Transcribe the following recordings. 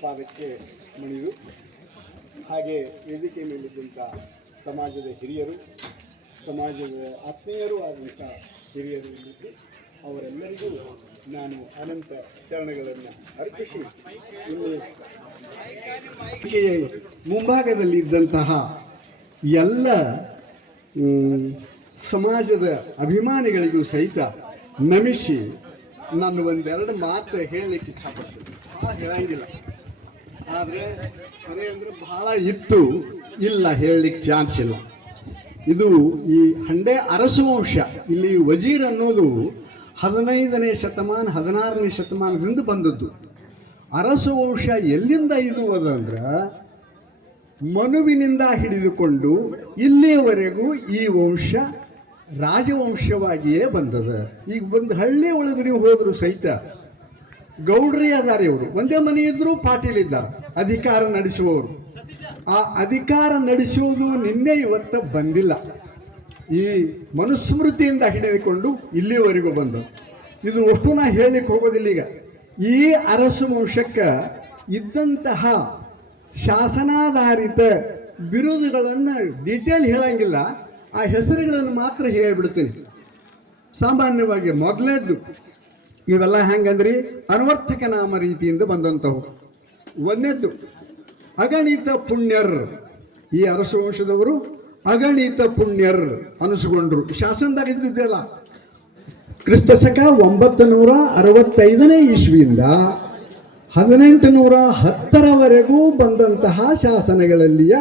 ಪಾದಕ್ಕೆ ಮಣಿದು, ಹಾಗೆ ವೇದಿಕೆ ಮೇಲಿದ್ದಂಥ ಸಮಾಜದ ಹಿರಿಯರು, ಸಮಾಜದ ಆತ್ಮೀಯರು ಆದಂಥ ಹಿರಿಯರು ಇಲ್ಲಿದ್ದು ಅವರೆಲ್ಲರಿಗೂ ನಾನು ಅನಂತ ಶರಣಗಳನ್ನು ಅರ್ಪಿಸಿ ಮುಂಭಾಗದಲ್ಲಿ ಇದ್ದಂತಹ ಎಲ್ಲ ಸಮಾಜದ ಅಭಿಮಾನಿಗಳಿಗೂ ಸಹಿತ ನಮಿಸಿ ನಾನು ಒಂದೆರಡು ಮಾತು ಹೇಳಲಿಕ್ಕೆ ಇಚ್ಛಪಡ್ತೀನಿ. ಹೇಳಂಗಿಲ್ಲ. ಆದರೆ ಮನೆ ಅಂದರೆ ಬಹಳ ಇತ್ತು. ಇಲ್ಲ ಹೇಳಲಿಕ್ಕೆ ಚಾನ್ಸ್ ಇಲ್ಲ. ಇದು ಈ ಹಂಡೆ ಅರಸುವಂಶ ಇಲ್ಲಿ ವಜೀರ್ ಅನ್ನೋದು ಹದಿನೈದನೇ ಶತಮಾನ, ಹದಿನಾರನೇ ಶತಮಾನದಿಂದ ಬಂದದ್ದು. ಅರಸುವಂಶ ಎಲ್ಲಿಂದ ಇದು ಅದಂದ್ರೆ ಮನುವಿನಿಂದ ಹಿಡಿದುಕೊಂಡು ಇಲ್ಲಿಯವರೆಗೂ ಈ ವಂಶ ರಾಜವಂಶವಾಗಿಯೇ ಬಂದದ. ಈಗ ಒಂದು ಹಳ್ಳಿ ಒಳಗೆ ನೀವು ಹೋದರೂ ಸಹಿತ ಗೌಡ್ರಿ ಅದಾರೆ ಇವರು. ಒಂದೇ ಮನೆ ಇದ್ರು ಪಾಟೀಲ್ ಇದ್ದಾರೆ. ಅಧಿಕಾರ ನಡೆಸುವವರು. ಆ ಅಧಿಕಾರ ನಡೆಸುವುದು ನಿನ್ನೆ ಇವತ್ತ ಬಂದಿಲ್ಲ. ಈ ಮನುಸ್ಮೃತಿಯಿಂದ ಹಿಡಿದುಕೊಂಡು ಇಲ್ಲಿವರೆಗೂ ಬಂದು. ಇದು ಒಟ್ಟು ನಾ ಹೇಳಲಿಕ್ಕೆ ಹೋಗೋದಿಲ್ಲ ಈಗ. ಈ ಅರಸು ವಂಶಕ್ಕೆ ಇದ್ದಂತಹ ಶಾಸನಾಧಾರಿತ ಬಿರುದುಗಳನ್ನು ಡೀಟೇಲ್ ಹೇಳಂಗಿಲ್ಲ. ಆ ಹೆಸರುಗಳನ್ನು ಮಾತ್ರ ಹೇಳಿಬಿಡ್ತೀನಿ. ಸಾಮಾನ್ಯವಾಗಿ ಮೊದಲನೇದ್ದು ಇವೆಲ್ಲ ಹೆಂಗಂದ್ರಿ? ಅನ್ವರ್ಥಕ ನಾಮ ರೀತಿಯಿಂದ ಬಂದಂಥವು ಒಂದನೇದ್ದು, ಅಗಣಿತ ಪುಣ್ಯರ್. ಈ ಅರಸು ವಂಶದವರು ಅಗಣಿತ ಪುಣ್ಯರ್ ಅನಿಸಿಕೊಂಡ್ರು. ಶಾಸನದಾಗ ಇದ್ದಿದ್ದಲ್ಲ. ಕ್ರಿಸ್ತ ಶಕ ಒಂಬತ್ತು ನೂರ ಅರವತ್ತೈದನೇ ಇಸ್ವಿಯಿಂದ ಹದಿನೆಂಟು ನೂರ ಹತ್ತರವರೆಗೂ ಬಂದಂತಹ ಶಾಸನಗಳಲ್ಲಿಯ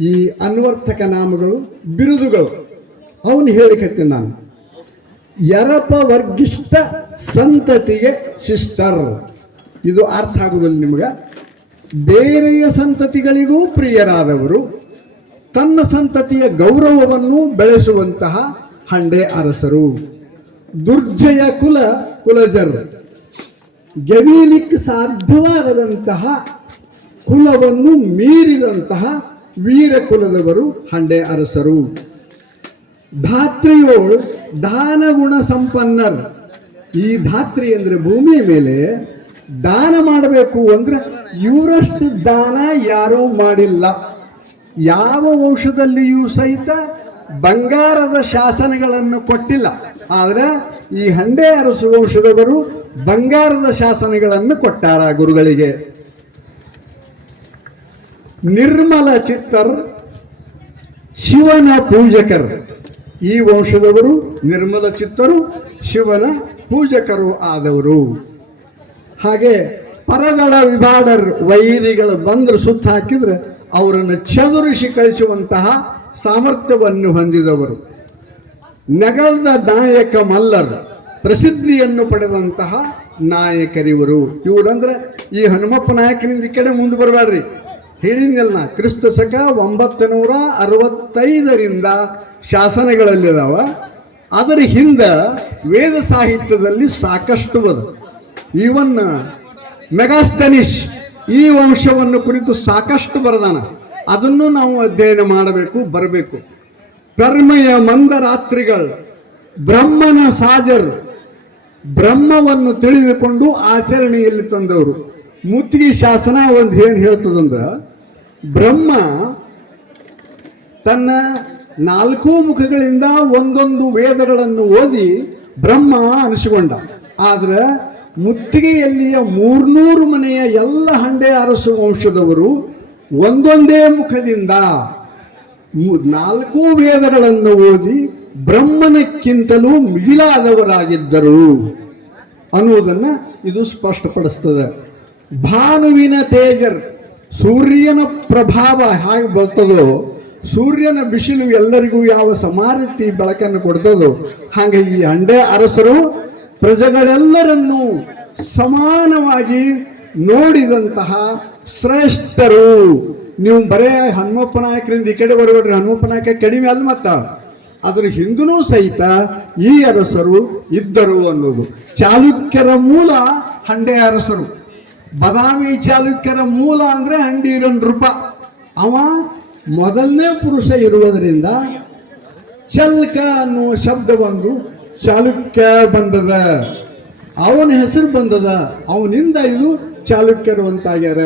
ಈ ಅನ್ವರ್ಥಕ ನಾಮಗಳು ಬಿರುದುಗಳು. ಅವನು ಹೇಳಿಕತ್ತೀನಿ ನಾನು. ಎರಪ ವರ್ಗಿಷ್ಠ ಸಂತತಿಗೆ ಸಿಸ್ಟರ್. ಇದು ಅರ್ಥ ಆಗುವುದಿಲ್ಲ ನಿಮಗೆ? ಬೇರೆಯ ಸಂತತಿಗಳಿಗೂ ಪ್ರಿಯರಾದವರು ತನ್ನ ಸಂತತಿಯ ಗೌರವವನ್ನು ಬೆಳೆಸುವಂತಹ ಹಂಡೆ ಅರಸರು. ದುರ್ಜಯ ಕುಲ ಕುಲಜರ್. ಗೆಲೀಲಿಕ್ಕೆ ಸಾಧ್ಯವಾಗದಂತಹ ಕುಲವನ್ನು ಮೀರಿದಂತಹ ವೀರ ಕುಲದವರು ಹಂಡೆ ಅರಸರು. ಧಾತ್ರಿಯೋಳ್ ದಾನಗುಣ ಸಂಪನ್ನರ್. ಈ ಧಾತ್ರಿ ಅಂದ್ರೆ ಭೂಮಿ ಮೇಲೆ ದಾನ ಮಾಡಬೇಕು ಅಂದ್ರೆ ಇವರಷ್ಟು ದಾನ ಯಾರೂ ಮಾಡಿಲ್ಲ. ಯಾವ ವಂಶದಲ್ಲಿಯೂ ಸಹಿತ ಬಂಗಾರದ ಶಾಸನಗಳನ್ನು ಕೊಟ್ಟಿಲ್ಲ. ಆದರೆ ಈ ಹಂಡೆ ಅರಸು ವಂಶದವರು ಬಂಗಾರದ ಶಾಸನಗಳನ್ನು ಕೊಟ್ಟಾರ ಗುರುಗಳಿಗೆ. ನಿರ್ಮಲ ಚಿತ್ತರ್, ಶಿವನ ಪೂಜಕರ್. ಈ ವಂಶದವರು ನಿರ್ಮಲ ಚಿತ್ತರು, ಶಿವನ ಪೂಜಕರು ಆದವರು. ಹಾಗೆ ಪರಗಳ ವಿಭಾಡರ್ ವೈರಿಗಳು ಬಂದರು ಸುತ್ತ ಹಾಕಿದ್ರೆ ಅವರನ್ನು ಚದುರಿಸಿ ಕಳಿಸುವಂತಹ ಸಾಮರ್ಥ್ಯವನ್ನು ಹೊಂದಿದವರು. ನಗರದ ನಾಯಕ ಮಲ್ಲರ್ ಪ್ರಸಿದ್ಧಿಯನ್ನು ಪಡೆದಂತಹ ನಾಯಕರಿವರು. ಇವರಂದ್ರೆ ಈ ಹನುಮಪ್ಪ ನಾಯಕನಿಂದ ಈ ಕಡೆ ಮುಂದೆ ಬರಬೇಡ್ರಿ ಹೇಳಿದ್ನಲ್ಲ ಕ್ರಿಸ್ತ ಶಕ ಒಂಬತ್ತು ನೂರ ಅರವತ್ತೈದರಿಂದ ಶಾಸನಗಳಲ್ಲಿದಾವ. ಅದರ ಹಿಂದೆ ವೇದ ಸಾಹಿತ್ಯದಲ್ಲಿ ಸಾಕಷ್ಟು ಅದ. ಈವನ್ ಮೆಗಾಸ್ತನಿಶ್ ಈ ವಂಶವನ್ನು ಕುರಿತು ಸಾಕಷ್ಟು ಬರದಾನ. ಅದನ್ನು ನಾವು ಅಧ್ಯಯನ ಮಾಡಬೇಕು, ಬರಬೇಕು. ಕರ್ಮಯ ಮಂದರಾತ್ರಿಗಳು, ಬ್ರಹ್ಮನ ಸಾಜರು, ಬ್ರಹ್ಮವನ್ನು ತಿಳಿದುಕೊಂಡು ಆಚರಣೆಯಲ್ಲಿ ತಂದವರು. ಮುತ್ತಿಗೆ ಶಾಸನ ಒಂದು ಏನು ಹೇಳ್ತದಂದ್ರ, ಬ್ರಹ್ಮ ತನ್ನ ನಾಲ್ಕು ಮುಖಗಳಿಂದ ಒಂದೊಂದು ವೇದಗಳನ್ನು ಓದಿ ಬ್ರಹ್ಮ ಅನಿಸಿಕೊಂಡ. ಆದ್ರೆ ಮುತ್ತಿಗೆಯಲ್ಲಿಯ ಮೂರ್ನೂರು ಮನೆಯ ಎಲ್ಲ ಹಂಡೆ ಅರಸು ವಂಶದವರು ಒಂದೊಂದೇ ಮುಖದಿಂದ ನಾಲ್ಕು ವೇದಗಳನ್ನು ಓದಿ ಬ್ರಹ್ಮನಕ್ಕಿಂತಲೂ ಮಿಗಿಲಾದವರಾಗಿದ್ದರು ಅನ್ನುವುದನ್ನ ಇದು ಸ್ಪಷ್ಟಪಡಿಸ್ತದೆ. ಭಾನುವಿನ ತೇಜರ್ ಸೂರ್ಯನ ಪ್ರಭಾವ ಹಾಗೆ ಬರ್ತದೋ ಸೂರ್ಯನ ಬಿಸಿಲು ಎಲ್ಲರಿಗೂ ಯಾವ ಸಮಾನತಿ ಬೆಳಕನ್ನು ಕೊಡ್ತದೋ ಹಾಗೆ ಈ ಅಂಡೆ ಅರಸರು ಪ್ರಜೆಗಳೆಲ್ಲರನ್ನು ಸಮಾನವಾಗಿ ನೋಡಿದಂತಹ ಶ್ರೇಷ್ಠರು. ನೀವು ಬರೇ ಹನುಮಪ್ಪ ನಾಯಕರಿಂದ ಈ ಕಡೆ ಬರಬೇಡ್ರಿ ಹನುಮಪ್ಪ ನಾಯಕ ಕಡಿಮೆ ಅಲ್ಲ ಮತ್ತ. ಅದ್ರ ಹಿಂದೂ ಸಹಿತ ಈ ಅರಸರು ಇದ್ದರು ಅನ್ನೋದು. ಚಾಲುಕ್ಯರ ಮೂಲ ಹಂಡೆ ಅರಸರು. ಬದಾಮಿ ಚಾಲುಕ್ಯರ ಮೂಲ ಅಂದ್ರೆ ಹಂಡೀರನ್ ರೂಪ. ಅವ ಮೊದಲನೇ ಪುರುಷ ಇರುವುದರಿಂದ ಚಲ್ಕ ಅನ್ನುವ ಶಬ್ದ ಬಂದು ಚಾಲುಕ್ಯ ಬಂದದ. ಅವನ ಹೆಸರು ಬಂದದ. ಅವನಿಂದ ಇದು ಚಾಲುಕ್ಯರು ಅಂತಾಗ್ಯಾರ.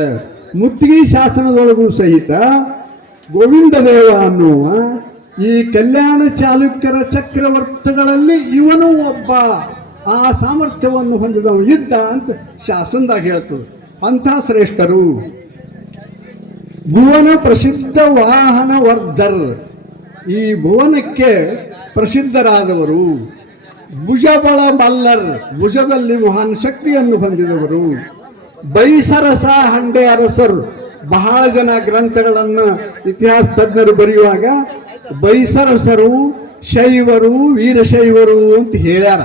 ಮುತ್ತಿಗೆ ಶಾಸನದೊಳಗೂ ಸಹಿತ ಗೋವಿಂದ ದೇವ ಅನ್ನುವ ಈ ಕಲ್ಯಾಣ ಚಾಲುಕ್ಯರ ಚಕ್ರವರ್ತಿಗಳಲ್ಲಿ ಇವನು ಒಬ್ಬ. ಆ ಸಾಮರ್ಥ್ಯವನ್ನು ಹೊಂದಿದವನು ಇದ್ದ ಅಂತ ಶಾಸನದಾಗ ಹೇಳ್ತದೆ. ಅಂಥ ಶ್ರೇಷ್ಠರು. ಭುವನ ಪ್ರಸಿದ್ಧ ವಾಹನ ವರ್ಧರ್ ಈ ಭುವನಕ್ಕೆ ಪ್ರಸಿದ್ಧರಾದವರು ಭುಜಬಳ ಮಲ್ಲರ್ ಭುಜದಲ್ಲಿ ಮಹಾನ್ ಶಕ್ತಿಯನ್ನು ಹೊಂದಿದವರು. ಬೈಸರಸ ಹಂಡೆ ಅರಸರು. ಬಹಳ ಜನ ಗ್ರಂಥಗಳನ್ನು ಇತಿಹಾಸ ತಜ್ಞರು ಬರೆಯುವಾಗ ಬೈಸರಸರು, ಶೈವರು, ವೀರಶೈವರು ಅಂತ ಹೇಳ್ಯಾರ.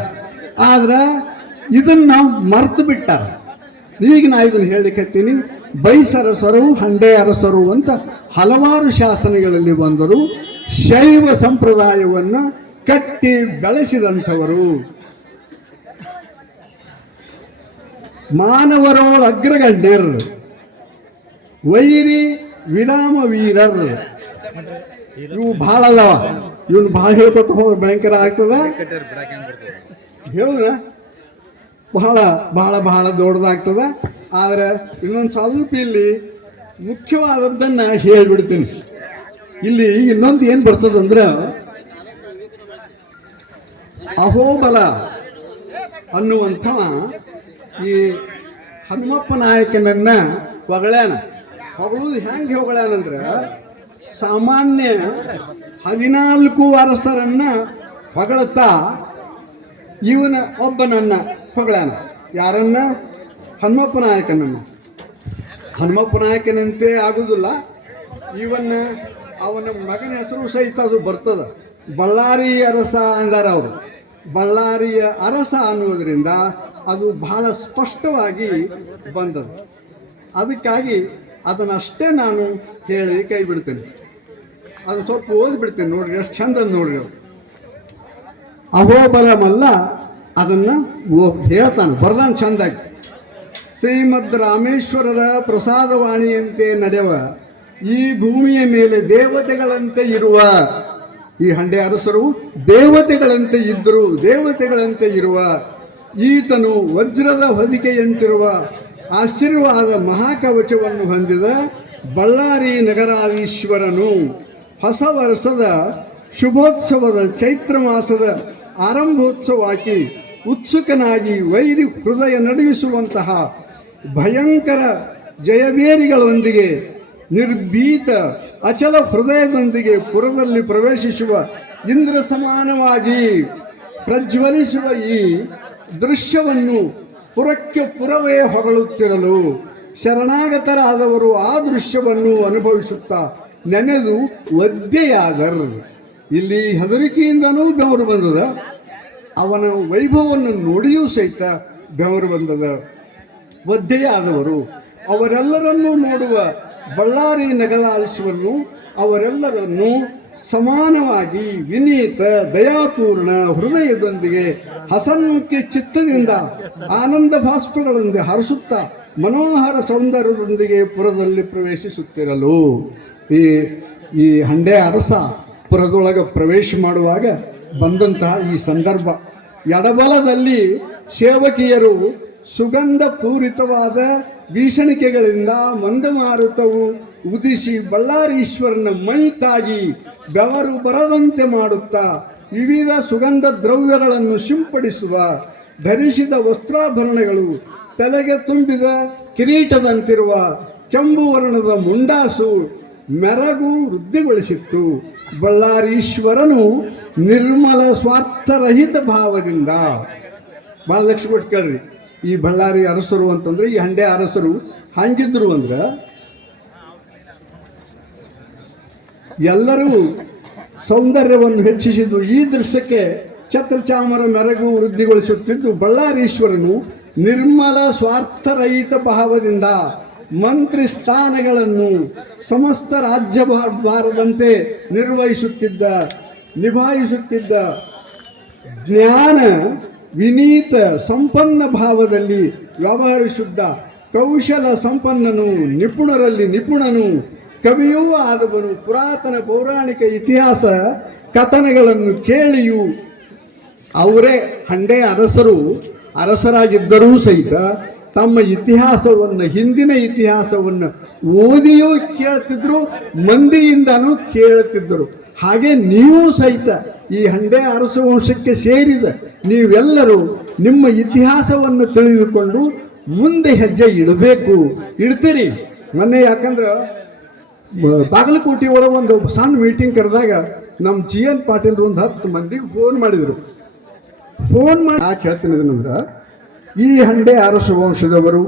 ಆದ್ರೆ ಇದನ್ನ ಮರ್ತು ಬಿಟ್ಟಾರ. ಈಗ ನಾ ಇದನ್ನು ಹೇಳಿಕತ್ತೀನಿ ಬೈಸರಸರು ಹಂಡೆ ಅರಸರು ಅಂತ ಹಲವಾರು ಶಾಸನಗಳಲ್ಲಿ ಬಂದರು ಶೈವ ಸಂಪ್ರದಾಯವನ್ನು ಕಟ್ಟಿ ಬೆಳೆಸಿದಂಥವರು. ಮಾನವರೋಳ ಅಗ್ರಗಣ್ಯರ್ ವೈರಿ ವಿರಾಮ ವೀರರ್ ಇವು ಭಾಳ ಅದಾವ. ಇವನು ಭಾಳ ಹೇಳ್ಕೊತ ಹೋಗಿ ಭಯಂಕರ ಆಗ್ತದ. ಹೇಳುದ ಬಹಳ ಬಹಳ ಬಹಳ ದೊಡ್ಡದಾಗ್ತದ. ಆದರೆ ಇನ್ನೊಂದು ಸ್ವಲ್ಪ ಇಲ್ಲಿ ಮುಖ್ಯವಾದದ್ದನ್ನು ಹೇಳ್ಬಿಡ್ತೀನಿ. ಇಲ್ಲಿ ಇನ್ನೊಂದು ಏನು ಬರ್ತದಂದ್ರೆ ಅಹೋಬಲ ಅನ್ನುವಂಥ ಈ ಹನುಮಪ್ಪ ನಾಯಕನನ್ನ ಹೊಗಳ್ಯಾನ ಹೊಗಳೋದು ಹೆಂಗೆ ಹೊಗಳ್ಯಾನಂದ್ರೆ ಸಾಮಾನ್ಯ ಹದಿನಾಲ್ಕು ವರ್ಷರನ್ನ ಹೊಗಳತ್ತಾ ಇವನ ಒಬ್ಬನನ್ನ ಹೊಗಳ್ಯಾನ ಯಾರನ್ನ? ಹನುಮಪ್ಪ ನಾಯಕನನ್ನ. ಹನುಮಪ್ಪ ನಾಯಕನಂತೆ ಆಗುವುದಿಲ್ಲ ಇವನ್ನ ಅವನ ಮಗನ ಹೆಸರು ಸಹಿತ ಅದು ಬರ್ತದ. ಬಳ್ಳಾರಿ ಅರಸ ಅಂದಾರ ಅವರು. ಬಳ್ಳಾರಿಯ ಅರಸ ಅನ್ನುವುದರಿಂದ ಅದು ಬಹಳ ಸ್ಪಷ್ಟವಾಗಿ ಬಂದದು ಅದಕ್ಕಾಗಿ ಅದನ್ನಷ್ಟೇ ನಾನು ಹೇಳಿ ಕೈ ಬಿಡ್ತೇನೆ. ಅದು ಸ್ವಲ್ಪ ಓದ್ಬಿಡ್ತೇನೆ ನೋಡ್ರಿ, ಎಷ್ಟು ಚಂದ ನೋಡ್ರಿ ಅವರು. ಅಹೋಬಲ ಅದನ್ನು ಅದನ್ನು ಹೇಳ್ತಾನೆ, ಬರ್ದಾನ ಚಂದಾಗಿ. ಶ್ರೀಮದ್ ರಾಮೇಶ್ವರರ ಪ್ರಸಾದವಾಣಿಯಂತೆ ನಡೆವ ಈ ಭೂಮಿಯ ಮೇಲೆ ದೇವತೆಗಳಂತೆ ಇರುವ ಈ ಹಂಡೆ ಅರಸರು ದೇವತೆಗಳಂತೆ ಇದ್ದರು ದೇವತೆಗಳಂತೆ ಇರುವ ಈತನು ವಜ್ರದ ಹೊದಿಕೆಯಂತಿರುವ ಆಶೀರ್ವಾದ ಮಹಾಕವಚವನ್ನು ಹೊಂದಿದ ಬಳ್ಳಾರಿ ನಗರಾಧೀಶ್ವರನು ಹೊಸ ವರ್ಷದ ಶುಭೋತ್ಸವದ ಚೈತ್ರ ಮಾಸದ ಆರಂಭೋತ್ಸವಾಗಿ ಉತ್ಸುಕನಾಗಿ ವೈರಿ ಹೃದಯ ನಡುಗಿಸುವಂತಹ ಭಯಂಕರ ಜಯಬೇರಿಗಳೊಂದಿಗೆ ನಿರ್ಭೀತ ಅಚಲ ಹೃದಯದೊಂದಿಗೆ ಪುರದಲ್ಲಿ ಪ್ರವೇಶಿಸುವ ಇಂದ್ರ ಸಮಾನವಾಗಿ ಪ್ರಜ್ವಲಿಸುವ ಈ ದೃಶ್ಯವನ್ನು ಪುರಕ್ಕೆ ಪುರವೇ ಹೊಗಳುತ್ತಿರಲು ಶರಣಾಗತರಾದವರು ಆ ದೃಶ್ಯವನ್ನು ಅನುಭವಿಸುತ್ತಾ ನೆನೆದು ಒದ್ದೆಯಾದರು. ಇಲ್ಲಿ ಹೆದರಿಕೆಯಿಂದನೂ ಬೆವರು ಬಂದದ. ಅವನ ವೈಭವವನ್ನು ನೋಡಿಯೂ ಸಹಿತ ಬೆವರು ಬಂದದ. ಒದ್ದೆಯಾದವರು. ಅವರೆಲ್ಲರನ್ನೂ ನೋಡುವ ಬಳ್ಳಾರಿ ನಗರಾಲಿಸುವನ್ನು ಅವರೆಲ್ಲರನ್ನೂ ಸಮಾನವಾಗಿ ವಿನೀತ, ದಯಾಪೂರ್ಣ ಹೃದಯದೊಂದಿಗೆ ಹಸನ್ಮುಖಿ ಚಿತ್ತದಿಂದ, ಆನಂದ ಭಾಸ್ಪಗಳೊಂದಿಗೆ ಹರಸುತ್ತಾ, ಮನೋಹರ ಸೌಂದರ್ಯದೊಂದಿಗೆ ಪುರದಲ್ಲಿ ಪ್ರವೇಶಿಸುತ್ತಿರಲು. ಈ ಈ ಹಂಡೆ ಅರಸ ಪುರದೊಳಗೆ ಪ್ರವೇಶ ಮಾಡುವಾಗ ಬಂದಂತಹ ಈ ಸಂದರ್ಭ. ಎಡಬಲದಲ್ಲಿ ಸೇವಕಿಯರು ಸುಗಂಧ ಪೂರಿತವಾದ ಭೀಷಣಿಕೆಗಳಿಂದ ಮಂದಮಾರುತವು ಉದಿಸಿ ಬಳ್ಳಾರೀಶ್ವರನ ಮೈ ತಾಗಿ ಬೆವರು ಬರದಂತೆ ಮಾಡುತ್ತಾ ವಿವಿಧ ಸುಗಂಧ ದ್ರವ್ಯಗಳನ್ನು ಸಿಂಪಡಿಸುವ ಧರಿಸಿದ ವಸ್ತ್ರಾಭರಣಗಳು ತಲೆಗೆ ತುಂಬಿದ ಕಿರೀಟದಂತಿರುವ ಕೆಂಪು ವರ್ಣದ ಮುಂಡಾಸು ಮೆರಗು ವೃದ್ಧಿಗೊಳಿಸಿತ್ತು. ಬಳ್ಳಾರೀಶ್ವರನು ನಿರ್ಮಲ ಸ್ವಾರ್ಥರಹಿತ ಭಾವದಿಂದ. ಭಾಳ ಲಕ್ಷ ಈ ಬಳ್ಳಾರಿ ಅರಸರು ಅಂತಂದ್ರೆ ಈ ಹಂಡೆ ಅರಸರು ಹಂಗಿದ್ರು ಅಂದ್ರೆ ಎಲ್ಲರೂ ಸೌಂದರ್ಯವನ್ನು ಹೆಚ್ಚಿಸಿದ್ದು ಈ ದೃಶ್ಯಕ್ಕೆ ಛತ್ರಚಾಮರ ಮೆರಗು ವೃದ್ಧಿಗೊಳಿಸುತ್ತಿದ್ದು ಬಳ್ಳಾರೀಶ್ವರನು ನಿರ್ಮಲ ಸ್ವಾರ್ಥರಹಿತ ಭಾವದಿಂದ ಮಂತ್ರಿ ಸ್ಥಾನಗಳನ್ನು ಸಮಸ್ತ ರಾಜ್ಯ ಬಾರದಂತೆ ನಿರ್ವಹಿಸುತ್ತಿದ್ದ, ನಿಭಾಯಿಸುತ್ತಿದ್ದ ಜ್ಞಾನ ವಿನೀತ ಸಂಪನ್ನ ಭಾವದಲ್ಲಿ ವ್ಯವಹರಿಸಿದ್ದ ಕೌಶಲ ಸಂಪನ್ನನು ನಿಪುಣರಲ್ಲಿ ನಿಪುಣನು, ಕವಿಯೂ ಆದವನು ಪುರಾತನ ಪೌರಾಣಿಕ ಇತಿಹಾಸ ಕಥನಗಳನ್ನು ಕೇಳಿಯೂ ಅವರೇ ಹಂಡೆ ಅರಸರು, ಅರಸರಾಗಿದ್ದರೂ ಸಹಿತ ತಮ್ಮ ಇತಿಹಾಸವನ್ನು, ಹಿಂದಿನ ಇತಿಹಾಸವನ್ನು ಓದಿಯೂ ಕೇಳ್ತಿದ್ರು, ಮಂದಿಯಿಂದನೂ ಕೇಳುತ್ತಿದ್ದರು ಹಾಗೆ ನೀವು ಸಹಿತ ಈ ಹಂಡೆ ಅರಸು ವಂಶಕ್ಕೆ ಸೇರಿದ ನೀವೆಲ್ಲರೂ ನಿಮ್ಮ ಇತಿಹಾಸವನ್ನು ತಿಳಿದುಕೊಂಡು ಮುಂದೆ ಹೆಜ್ಜೆ ಇಡಬೇಕು. ಇಡ್ತೀರಿ? ಮೊನ್ನೆ ಯಾಕಂದ್ರೆ ಬಾಗಲಕೋಟೆ ಒಳಗೆ ಒಂದು ಸಣ್ಣ ಮೀಟಿಂಗ್ ಕರೆದಾಗ ನಮ್ಮ ಜಿ ಎನ್ ಪಾಟೀಲ್ರು ಒಂದು ಹತ್ತು ಮಂದಿಗೆ ಫೋನ್ ಮಾಡಿದರು. ಫೋನ್ ಮಾಡಿ ಯಾಕೆ ಹೇಳ್ತೀನಿ ಇದನ್ನಂದ್ರೆ ಈ ಹಂಡೆ ಅರಸು ವಂಶದವರು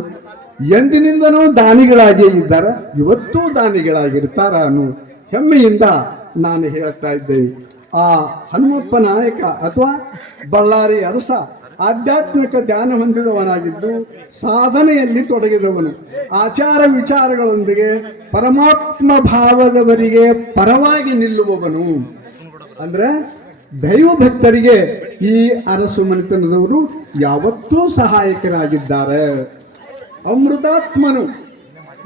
ಎಂದಿನಿಂದನೂ ದಾನಿಗಳಾಗಿಯೇ ಇದ್ದಾರೆ, ಇವತ್ತೂ ದಾನಿಗಳಾಗಿರ್ತಾರ ಅನ್ನೋ ಹೆಮ್ಮೆಯಿಂದ ನಾನು ಹೇಳ್ತಾ ಇದ್ದೇನೆ. ಆ ಹನುಮಪ್ಪ ನಾಯಕ ಅಥವಾ ಬಳ್ಳಾರಿ ಅರಸ ಆಧ್ಯಾತ್ಮಿಕ ಧ್ಯಾನ ಹೊಂದಿದವನಾಗಿದ್ದು ಸಾಧನೆಯಲ್ಲಿ ತೊಡಗಿದವನು. ಆಚಾರ ವಿಚಾರಗಳೊಂದಿಗೆ ಪರಮಾತ್ಮ ಭಾವದವರಿಗೆ ಪರವಾಗಿ ನಿಲ್ಲುವವನು. ಅಂದ್ರೆ ದೈವ ಭಕ್ತರಿಗೆ ಈ ಅರಸು ಮನೆತನದವರು ಯಾವತ್ತೂ ಸಹಾಯಕರಾಗಿದ್ದಾರೆ. ಅಮೃತಾತ್ಮನು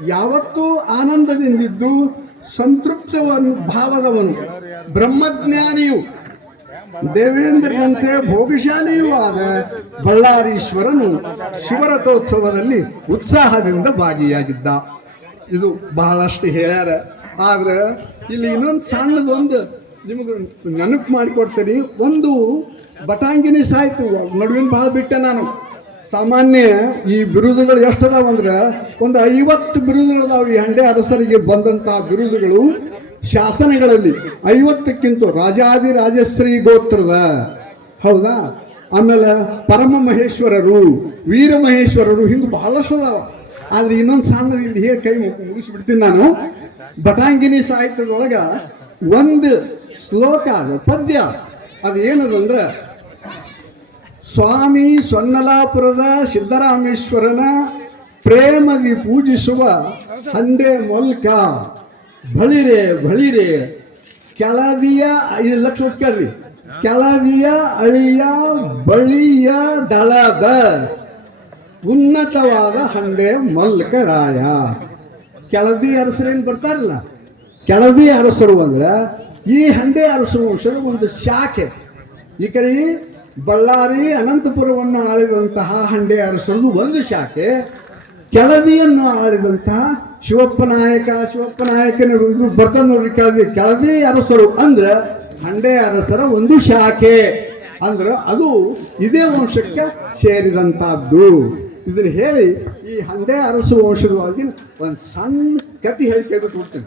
ಯಾವತ್ತೂ ಆನಂದದಿಂದಿದ್ದು ಸಂತೃಪ್ತವನ್ ಭಾವದವನು. ಬ್ರಹ್ಮಜ್ಞಾನಿಯು, ದೇವೇಂದ್ರನಂತೆ ಭೋಗಶಾಲಿಯೂ ಆದ ಬಳ್ಳಾರೀಶ್ವರನು ಶಿವರಥೋತ್ಸವದಲ್ಲಿ ಉತ್ಸಾಹದಿಂದ ಭಾಗಿಯಾಗಿದ್ದ. ಇದು ಬಹಳಷ್ಟು ಹೇಳ್ಯಾರ. ಆದ್ರೆ ಇಲ್ಲಿ ಇನ್ನೊಂದು ಸಣ್ಣದೊಂದು ನಿಮಗೆ ನೆನಪು ಮಾಡಿಕೊಡ್ತೀನಿ. ಒಂದು ಬಟಾಂಗಿನಿ ಸಾಯ್ತು. ನಡುವಿನ ಭಾಳ ಬಿಟ್ಟೆ ನಾನು. ಸಾಮಾನ್ಯ ಈ ಬಿರುದುಗಳು ಎಷ್ಟದಾವಂದ್ರೆ ಒಂದು ಐವತ್ತು ಬಿರುದುಗಳದಾವ ಈ ಹಂಡೆ ಅರಸರಿಗೆ ಬಂದಂತಹ ಬಿರುದುಗಳು ಶಾಸನಗಳಲ್ಲಿ ಐವತ್ತಕ್ಕಿಂತ ರಾಜಾದಿ ರಾಜಶ್ರೀ ಗೋತ್ರದ, ಹೌದಾ? ಆಮೇಲೆ ಪರಮ ಮಹೇಶ್ವರರು ವೀರ ಮಹೇಶ್ವರರು ಹಿಂಗೆ ಬಹಳಷ್ಟು ಅದಾವ. ಆದ್ರೆ ಇನ್ನೊಂದು ಸಾಂದ್ರ ಇಲ್ಲಿ ಹೇಗೆ ಕೈ ಮುಗ್- ಮುಗಿಸ್ಬಿಡ್ತೀನಿ ನಾನು. ಬಟಾಂಗಿನಿ ಸಾಹಿತ್ಯದೊಳಗ ಒಂದು ಶ್ಲೋಕ ಅದು, ಪದ್ಯ. ಅದು ಏನದಂದ್ರೆ ಸ್ವಾಮಿ ಸ್ವನ್ನಲಾಪುರದ ಸಿದ್ದರಾಮೇಶ್ವರನ ಪ್ರೇಮದಿ ಪೂಜಿಸುವ ಹಂಡೆ ಮೊಲ್ಕ. ಬಳಿರೆ ಬಳಿರೆ ಕೆಳದಿಯ ಐದು ಲಕ್ಷ ಕೇಳ್ರಿ ಕೆಳದಿಯ ಅಳಿಯ, ಬಳಿಯ ದಳದ. ಉನ್ನತವಾದ ಹಂಡೆ ಮಲ್ಕರಾಯ ಕೆಳದಿ ಅರಸರೇನು ಬರ್ತಾರಲ್ಲ? ಕೆಳದಿ ಅರಸರು ಅಂದ್ರೆ ಈ ಹಂಡೆ ಅರಸರು ಒಂದು ಶಾಖೆ. ಈ ಕಡೆ ಬಳ್ಳಾರಿ, ಅನಂತಪುರವನ್ನು ಆಳಿದಂತಹ ಹಂಡೆ ಅರಸರು ಒಂದು ಶಾಖೆ. ಕೆಳದಿಯನ್ನು ಆಳಿದಂತಹ ಶಿವಪ್ಪ ನಾಯಕ, ಶಿವಪ್ಪ ನಾಯಕನ ಇದು ಬರ್ತದೆ ನೋಡ್ರಿ ಕೆಳದಿ ಕೆಳದಿ ಅರಸರು ಅಂದ್ರೆ ಹಂಡೆ ಅರಸರ ಒಂದು ಶಾಖೆ ಅಂದ್ರೆ ಅದು ಇದೇ ವಂಶಕ್ಕೆ ಸೇರಿದಂತಹದ್ದು ಇದನ್ನು ಹೇಳಿ ಈ ಹಂಡೆ ಅರಸು ವಂಶದೊಳಗಿನ ಒಂದು ಸಣ್ಣ ಕತಿ ಹೇಳಿ ಕೊಡ್ತೇನೆ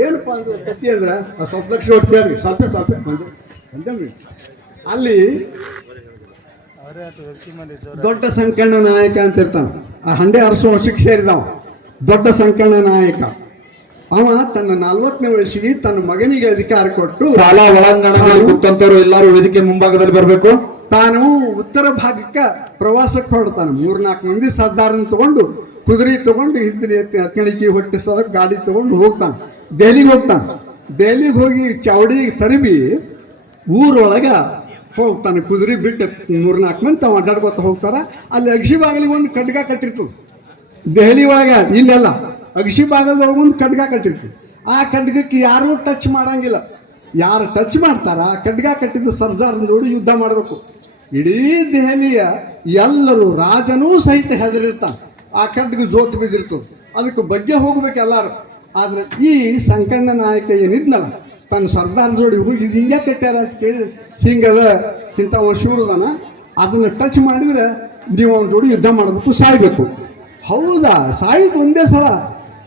ಏನಪ್ಪ ಅಂದ್ರೆ ಕತಿ ಅಂದ್ರೆ ಸ್ವಲ್ಪ ಲಕ್ಷ ಕೇಳ್ರಿ ಸ್ವಲ್ಪ ಸ್ವಲ್ಪ. ಅಲ್ಲಿ ದೊಡ್ಡ ಸಂಕೀರ್ಣ ನಾಯಕ ಅಂತ ಇರ್ತಾನೆ. ಆ ಹಂಡೆ ಅರಸುವ ಶಿಕ್ಷೆ ಸೇರಿದವ. ದೊಡ್ಡ ಸಂಕೀರ್ಣ ನಾಯಕ. ಅವ ತನ್ನ ನಾಲ್ವತ್ತನೇ ವಯಸ್ಸಿಗೆ ತನ್ನ ಮಗನಿಗೆ ಅಧಿಕಾರ ಕೊಟ್ಟು ಶಾಲಾ ಒಳಾಂಗಣ ಕುಂತವರು ಎಲ್ಲರೂ ವೇದಿಕೆ ಮುಂಭಾಗದಲ್ಲಿ ಬರಬೇಕು. ತಾನು ಉತ್ತರ ಭಾಗಕ್ಕೆ ಪ್ರವಾಸಕ್ಕೆ ಹೊರಡ್ತಾನೆ. ಮೂರ್ನಾಲ್ಕು ಮಂದಿ ಸರ್ದಾರನ ತಗೊಂಡು ಕುದುರೆ ತಗೊಂಡು ಹಿಂದಿನ ಕಣಿಕೆ ಹೊಟ್ಟೆ ಸಲ ಗಾಡಿ ತಗೊಂಡು ಹೋಗ್ತಾನೆ. ದೆಹಲಿಗೆ ಹೋಗ್ತಾನೆ. ದೆಹಲಿಗೆ ಹೋಗಿ ಚೌಡಿಗೆ ತರಿಬಿ ಊರೊಳಗ ಹೋಗ್ತಾನೆ, ಕುದುರೆ ಬಿಟ್ಟು ಮೂರ್ನಾಲ್ಕು ಮಂದಿ ತಾವು ಅಡ್ಡಾಡ್ಕೊತ ಹೋಗ್ತಾರ. ಅಲ್ಲಿ ಅಗ್ಸಿ ಬಾಗಿಲಿಗೆ ಒಂದು ಖಡ್ಗ ಕಟ್ಟಿರ್ತದೆ ದೆಹಲಿ ಒಳಗ ಇಲ್ಲೆಲ್ಲ ಅಗ್ಸಿ ಬಾಗಲ್ದೊಳಗೆ ಒಂದು ಖಡ್ಗ ಕಟ್ಟಿರ್ತದೆ ಆ ಖಡ್ಗಕ್ಕೆ ಯಾರೂ ಟಚ್ ಮಾಡಂಗಿಲ್ಲ. ಯಾರು ಟಚ್ ಮಾಡ್ತಾರ ಖಡ್ಗ ಕಟ್ಟಿದ್ದ ಸರ್ಜಾರ್ ನೋಡಿ, ಯುದ್ಧ ಮಾಡಬೇಕು. ಇಡೀ ದೆಹಲಿಯ ಎಲ್ಲರೂ ರಾಜನೂ ಸಹಿತ ಹೆದರಿರ್ತಾನೆ. ಆ ಖಡ್ಗ ಜೋತು ಬಿದ್ದಿರ್ತದೆ ಅದಕ್ಕೆ ಬಗ್ಗೆ ಹೋಗ್ಬೇಕು ಎಲ್ಲಾರು. ಆದ್ರೆ ಈ ಸಂಕಣ್ಣ ನಾಯಕ ಏನಿದ್ನಲ್ಲ ತನ್ನ ಸರ್ದಾರ್ ಜೋಡಿ ಹೋಗಿ ಇದು ಹಿಂಗೆ ಕಟ್ಟ್ಯಾರ ಅಂತ ಕೇಳಿದ್ರೆ ಹಿಂಗದ ಇಂಥ ಶೂರದನ ಅದನ್ನ ಟಚ್ ಮಾಡಿದ್ರೆ ನೀವು ಅವ್ನ ಜೋಡಿ ಯುದ್ಧ ಮಾಡಬೇಕು, ಸಾಯ್ಬೇಕು. ಹೌದಾ? ಸಾಯ್ದು ಒಂದೇ ಸಲ.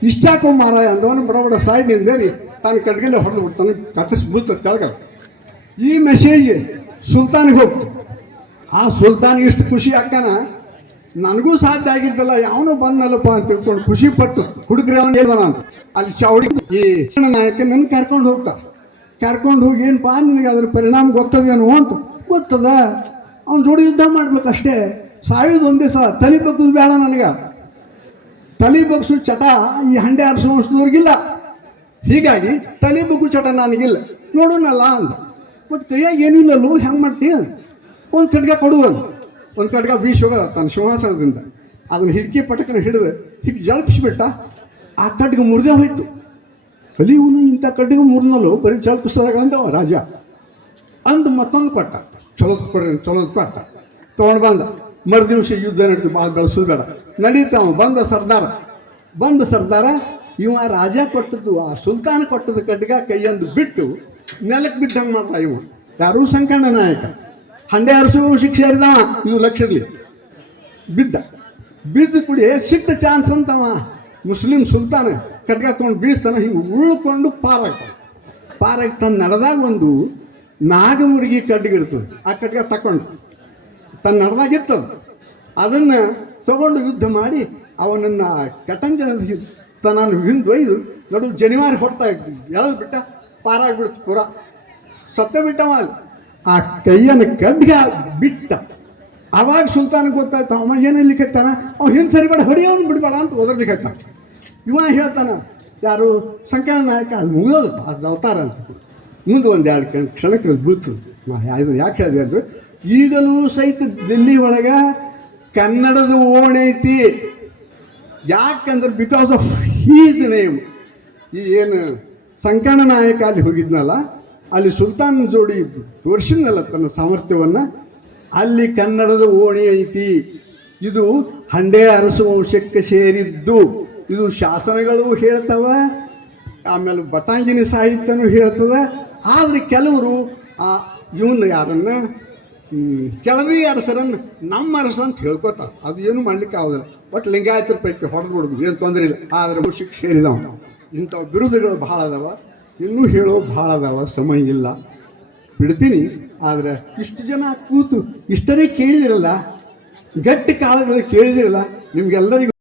ಇಷ್ಟಾಕೋ ಮಾರಾಯ, ಅಂದವನು ಬಡ ಬಡ ಸಾಯ್ ನಿಂದೇರಿ ತಾನು ಕಡ್ಗಲ್ಲೇ ಹೊಡೆದು ಬಿಡ್ತಾನೆ, ಕತ್ತರಿಸಿ ಬೀಳ್ತದೆ ಕೆಳಗೆ ಈ ಮೆಸೇಜ್ ಸುಲ್ತಾನಿಗೆ ಹೋಗ್ತು. ಆ ಸುಲ್ತಾನ್ ಇಷ್ಟು ಖುಷಿ ಅಕ್ಕನ ನನಗೂ ಸಾಧ್ಯ ಆಗಿದ್ದಲ್ಲ, ಯಾವನು ಬಂದಲ್ಲಪ್ಪ ಅಂತ ತಿಳ್ಕೊಂಡು ಖುಷಿ ಪಟ್ಟು ಹುಡುಗ್ರೆ ಅವನು ಹೇಳ್ದಾನ ಅಂತ. ಅಲ್ಲಿ ಚೌಡಿ ಈ ನಾಯಕ ನನ್ನ ಕರ್ಕೊಂಡು ಹೋಗ್ತಾರೆ ಕರ್ಕೊಂಡು ಹೋಗಿ ಏನಪ್ಪ ನಿನಗೆ ಅದ್ರ ಪರಿಣಾಮ ಗೊತ್ತದೇನು ಅಂತ. ಗೊತ್ತದ? ಅವ್ನ ಜೋಡಿ ಯುದ್ಧ ಮಾಡ್ಬೇಕಷ್ಟೇ. ಸಾಯೋದು ಒಂದೇ ಸಲ ತಲೆ ಬಗ್ಗದು ಬೇಡ ನನಗೆ. ತಲೆ ಬಗ್ಸು ಚಟ ಈ ಹಂಡೆ ಆರಿಸೋ ವಂಶದವ್ರಿಗಿಲ್ಲ ಹೀಗಾಗಿ ತಲೆ ಬಗ್ಗು ಚಟ ನನಗಿಲ್ಲ. ನೋಡೋಣಲ್ಲ ಅಂತ. ಮತ್ತು ಕೈಯಾಗ ಏನೂ ಇಲ್ಲಲ್ಲೂ ಹೆಂಗೆ ಮಾಡ್ತೀಯ ಒಂದು ಕಡ್ಗ ಕೊಡುವನು ಒಂದು ಕಡ್ಗ ಬೀಸ್ ಹೋಗೋದ ತನ್ನ ಸಿಂಹಾಸನದಿಂದ. ಅದನ್ನ ಹಿಡ್ಕಿ ಪಟಕನ ಹಿಡಿದು ಹೀಗೆ ಜಳಪಿಸ್ಬಿಟ್ಟ, ಆ ಕಡ್ಗ ಮುರಿದೇ ಹೋಯ್ತು. ಕಲಿ ಇವನು ಇಂಥ ಕಡ್ಡಿಗೆ ಮೂರ್ನಲ್ಲು, ಬರೀ ಪುಸ್ತಕ ಅಂದವ ರಾಜ. ಅಂದು ಮತ್ತೊಂದು ಕೊಟ್ಟ ಚಲೋದ್ ಕೊಡ್ರಿ ಚಲೋದ್ ಕೊಟ್ಟ ತೊಗೊಂಡು ಬಂದ. ಮರು ದಿವಸ ಯುದ್ಧ ನಡೀತು ಭಾಳ ಬೆಳೆಸೋದು ಬೇಡ. ನಡೀತಾವ ಬಂದ ಸರ್ದಾರ. ಬಂದ ಸರ್ದಾರ, ಇವ ರಾಜ ಕೊಟ್ಟದ್ದು, ಆ ಸುಲ್ತಾನ ಕೊಟ್ಟದ್ದು ಕಡ್ಗ ಕೈಯಂದು ಬಿಟ್ಟು ನೆಲಕ್ಕೆ ಬಿದ್ದಂಗೆ ಮಾಡ್ತಾ ಇವ. ಯಾರೂ ಸಂಕಣ್ಣ ನಾಯಕ. ಹಂಡೆ ಅರಸು ಶಿಕ್ಷೆ ಸೇರಿದವ ಇವು ಲಕ್ಷ ಬಿದ್ದ. ಬಿದ್ದ ಕುಡಿ ಸಿಕ್ಕ ಚಾನ್ಸ್ ಅಂತವ. ಮುಸ್ಲಿಂ ಸುಲ್ತಾನ ಕಟ್ಗ ತೊಗೊಂಡು ಬೀಸ್ತಾನೆ ಹಿಂಗೆ ಉಳ್ಕೊಂಡು ಪಾರಾಗ್ತಾನೆ. ಪಾರಾಗಿ ತನ್ನ ನಡೆದಾಗ ಒಂದು ನಾಗಮುರುಗಿ ಕಡ್ಡಿಗಿರ್ತದೆ ಆ ಕಟ್ಗ ತಗೊಂಡು ತನ್ನ ನಡೆದಾಗಿತ್ತದು ಅದನ್ನು ತಗೊಂಡು ಯುದ್ಧ ಮಾಡಿ ಅವನನ್ನು ಕಟಂಜನ ತನ್ನನ್ನು ಹಿಂದೆ ಒಯ್ದು ನಡು ಜನಿವಾರಿ ಹೊಡ್ತಾ ಎಳೆದು ಬಿಟ್ಟ? ಪಾರಾಗ್ಬಿಡ್ತು ಪುರ. ಸತ್ತ ಬಿಟ್ಟವ ಆ ಕೈಯನ್ನು ಕಡ್ಗ ಬಿಟ್ಟ. ಅವಾಗ ಸುಲ್ತಾನ ಗೊತ್ತಾಯ್ತು, ಅವ ಏನು ಇಲ್ಲಿಕತ್ತಾನ ಅವ ಹಿಂದೆ ಸರಿಬೇಡ, ಹೊಡಿಯೋನು ಬಿಡಬೇಡ ಅಂತ ಒದರ್ಲಿಕ್ಕತ್ತಾನ ಇವ ಹೇಳ್ತಾನ, ಯಾರು ಸಂಕೇಳ ನಾಯಕ ಅಲ್ಲಿ ಮುಗಿದೋದು, ಅದು ಅವತಾರ ಅಂತ. ಮುಂದೆ ಒಂದು ಎರಡು ಕ್ಷಣ ಕ್ಷಣಕ್ಕೆ ಬೀಳ್ತು ಇದನ್ನು ಯಾಕೆ ಹೇಳಿದೆ ಅಂದ್ರೆ, ಈಗಲೂ ಸಹಿತ ದಿಲ್ಲಿ ಒಳಗೆ ಕನ್ನಡದ ಐತಿ. ಯಾಕಂದ್ರೆ ಬಿಕಾಸ್ ಆಫ್ ಹೀಸ್ ನೇಮ್ ಈ ಏನು ಸಂಕಣ ನಾಯಕ ಅಲ್ಲಿ ಹೋಗಿದ್ನಲ್ಲ, ಅಲ್ಲಿ ಸುಲ್ತಾನ್ ಜೋಡಿ ತೋರಿಸಿದ್ನಲ್ಲ ತನ್ನ ಸಾಮರ್ಥ್ಯವನ್ನು ಅಲ್ಲಿ ಕನ್ನಡದ ಓಣಿ ಐತಿ. ಇದು ಹಂಡೆ ಅರಸು ವಂಶಕ್ಕೆ ಸೇರಿದ್ದು. ಇದು ಶಾಸನಗಳು ಹೇಳ್ತವ, ಆಮೇಲೆ ಬಟಾಂಗಿನಿ ಸಾಹಿತ್ಯನೂ ಹೇಳ್ತದೆ. ಆದರೆ ಕೆಲವರು, ಆ ಇವನ್ನ ಯಾರನ್ನ ಕೆಲವೇ ಅರಸರನ್ನು ನಮ್ಮ ಅರಸ ಅಂತ ಹೇಳ್ಕೊತಾರೆ. ಅದು ಏನು ಮಾಡ್ಲಿಕ್ಕೆ ಆಗೋದಿಲ್ಲ. ಬಟ್ ಲಿಂಗಾಯತರ ಪೈಕಿ ಹೊಡೆದು ಬಿಡೋದು, ಏನು ತೊಂದರೆ ಇಲ್ಲ. ಆದರೆ ಶಿಕ್ಷೆ ಸೇರಿದವ. ಇಂಥ ಬಿರುದುಗಳು ಭಾಳ ಅದಾವ. ಇನ್ನೂ ಹೇಳೋ ಭಾಳ ಅದಾವ, ಸಮಯ ಇಲ್ಲ. ಬಿಡ್ತೀನಿ. ಆದರೆ ಇಷ್ಟು ಜನ ಕೂತು ಇಷ್ಟರೇ ಕೇಳಿದಿರಲ್ಲ? ಗಟ್ಟಿ ಕಾಲಗಳು ಕೇಳಿದಿರಲ್ಲ? ನಿಮ್ಗೆಲ್ಲರಿಗೂ